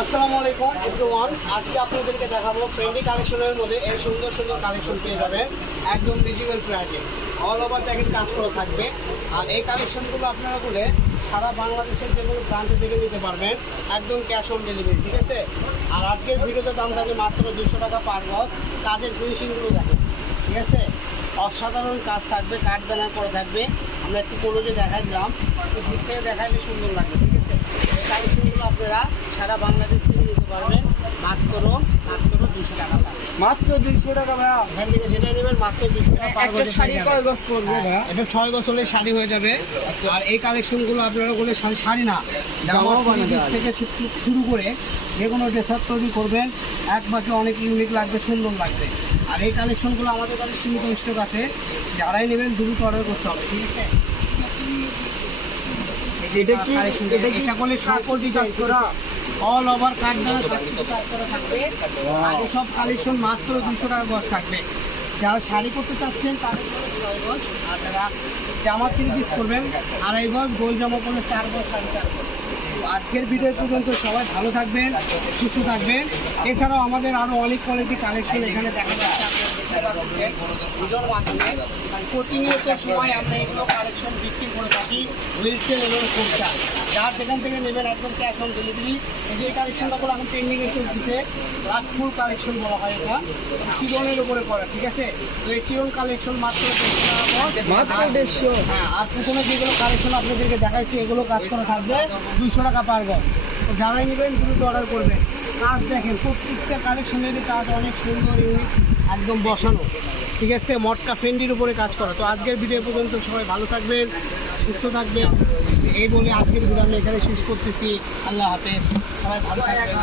আসসালামু আলাইকুম এভরিওয়ান। আজকে আপনাদেরকে দেখাবো ফ্রেন্ডলি কালেকশনের মধ্যে এই সুন্দর সুন্দর কালেকশন পেয়ে যাবেন একদম রিজনেবল প্রাইসে। অল ওভার জ্যাকেট কাজ করা থাকবে। আর এই কালেকশনগুলো আপনারা বলে সারা বাংলাদেশের যেগুলো প্রান্তে থেকে নিতে পারবেন একদম ক্যাশ অন ডেলিভারি, ঠিক আছে। আর আজকের ভিডিওতে দাম থাকবে মাত্র 200 টাকা পার গজ। কাজের ফিনিশিংগুলো দেখেন, ঠিক আছে। অসাধারণ কাজ থাকবে, কাঠদানা করে থাকবে। আমরা একটু কোনোজে দেখাই দিলাম, একটু ভিড় থেকে দেখাইলে সুন্দর লাগবে, ঠিক আছে। এই কালেকশনগুলো আপনারা সারা বাংলাদেশ থেকে নিতে পারবেন মাত্র 200 টাকা পার। মাত্র 200 টাকা ভাইয়া। এখান থেকে যেটা নেবেন মাত্র 200 টাকা পার একটা গজে শাড়ি পেয়ে কয় যাবেন। গজ পড়বে ভাইয়া? এটা 6 গজ হলে শাড়ি হয়ে যাবে। আর এই কালেকশনগুলো আপনারা বলে শাড়ি না, জামা জামাও বানাবে পিস আর। থেকে শুরু করে যে কোনো ড্রেসার তৈরি করবেন, এক বাকি অনেক ইউনিক লাগবে, সুন্দর লাগবে। আর এই কালেকশনগুলো আমাদের কাছে সীমিত স্টক আছে, যারাই নেবেন দ্রুত অর্ডার করতে হবে, ঠিক আছে। এটা কি এটা বলে সকল ডিজাইন করা অল ওভার কাঠদানা কাজ করা থাকবে। আর এই সব কালেকশন মাত্র 200 টাকা গজ থাকবে। যারা শাড়ি করতে চাচ্ছেন তাদের জন্য 6 গজ, আর যারা জামা 3 পিস করবেন 2.5 গজ, গোল জামা করলে 4 গজ 4.5 গজ। তো আজকের ভিডিও পর্যন্ত সবাই ভালো থাকবেন, সুস্থ থাকবেন। এছাড়াও আমাদের আরও অনেক কোয়ালিটি কালেকশন এখানে দেখা যাচ্ছে, আপনারা দেখতে পাচ্ছেন ভিডিওর মাধ্যমে। আর প্রতিনিয়ত সময় আমরা এগুলো কালেকশন বিক্রি করে থাকি হুইলচেল এবং খুচরা। যার যেখান থেকে নেবেন একদম ক্যাশ অন ডেলিভারি। এই যে এই কালেকশনটা করে এখন ট্রেন্ডিংয়ে চলতেছে, লাখফুল কালেকশন বলা হয় এটা, চিরনের উপরে পড়ে, ঠিক আছে। তো এই চিরন কালেকশন মাত্র 150 টাকা গজ। মাত্র 150। হ্যাঁ, আর পিছনে যেগুলো কালেকশন আপনাদেরকে দেখাইছি এগুলো কাজ করা থাকবে 200 টাকা পার গজ। তো যারাই নেবেন দ্রুত অর্ডার করবেন। কাজ দেখেন, প্রত্যেকটা কালেকশনেরই কাজ অনেক সুন্দর, ইউনিক, একদম বসানো, ঠিক আছে। মটকা ফেন্ডির উপরে কাজ করা। তো আজকের ভিডিও পর্যন্ত সবাই ভালো থাকবেন, সুস্থ থাকবেন। এই বলে আজকের ভিডিও আমি এখানে শেষ করতেছি। আল্লাহ হাফেজ, সবাই ভালো থাকবেন।